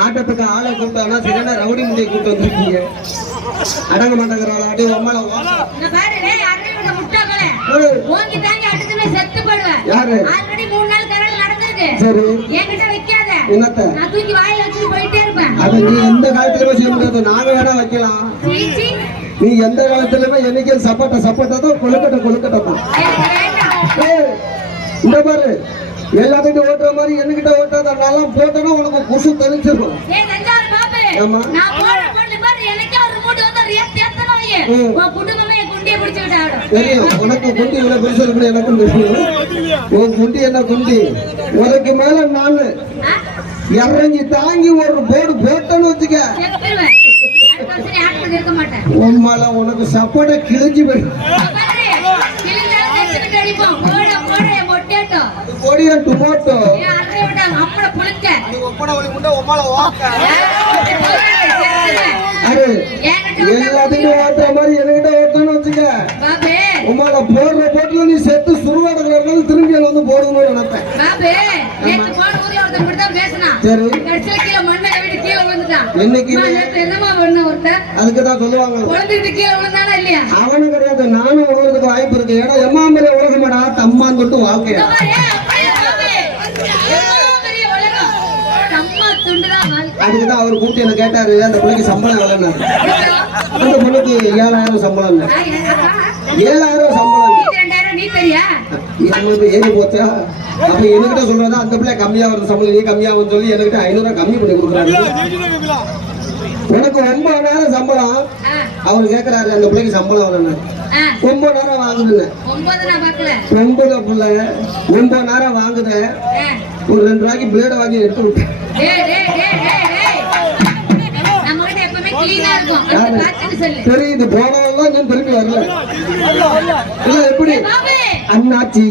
ஆட்டத்துக்கு ஆளை கூப்பிட்டானா சரியான ரவுடி முட்டையை கூப்பிட்டு வந்துருக்கீங்க. அடங்க மாட்டேங்கிறாள் அடி அம்மால யாரு சரி என்னத்த அது நீ எந்த காலத்திலுமே செய்ய முடியாது. நாங்க வேணா வைக்கலாம். நீ எந்த காலத்திலுமே என்னைக்கு சப்போட்டா தான் கொழுக்கட்டை தான். இந்த பாரு எல்லாத்தையும் ஓட்டுற மாதிரி என்கிட்ட ஓட்டாத. நல்லா போட்டோன்னா உனக்கு குசு தெளிச்சிருக்கும். உனக்கு குண்டி இவ்வளவு பெருசு இருக்கு எனக்கும் தெரியும். உன் குண்டி என்ன குண்டி உனக்கு மேல நானு இறங்கி தாங்கி ஒரு போர்டு போட்டோன்னு வச்சுக்க உண்மையில உனக்கு சப்போர்ட்டை கிழிஞ்சு போயிடும். டொமேட்டோ எல்லாத்தையும் ஓட்டுற மாதிரி என்கிட்ட ஓட்டணும்னு வச்சுக்க உமால போடுற போட்டுல நீ செத்து சுருவாடுற திரும்பி வந்து போடணும்னு நினைப்பேன். சரி இன்னைக்கு அதுக்குதான் சொல்லுவாங்க அவனும் கிடையாது நானும் உணர்றதுக்கு வாய்ப்பு இருக்கு. ஏன்னா எம்மா மேலே உலகமாடா தம்மான்னு சொல்லிட்டு வாழ்க்கையா அதுக்குதான் அவர் கூட்டி என்ன கேட்டாரு அந்த பிள்ளைக்கு சம்பளம் எவ்வளவு. அந்த பிள்ளைக்கு 7,000 சம்பளம். 7,000 சம்பளம் ஏறி போச்சா? அப்ப என்கிட்ட சொல்றதா அந்த பிள்ளை கம்மியா வருது சம்பளம் நீ கம்மியாகும் சொல்லி என்கிட்ட 500 கம்மி பண்ணி கொடுக்குறாரு. உனக்கு 9,000 சம்பளம் அவர் கேட்கிறாரு அந்த பிள்ளைக்கு சம்பளம் எவ்வளவு. 9,000 வாங்குதுங்க. பொம்பளை புள்ள 9,000 வாங்குத. ஒரு 2 ரூபாய்க்கு பிளேட வாங்கி எடுத்து விட்டேன். தெரியுது போனவெல்லாம் திரும்பி வரல. எப்படி அண்ணாச்சி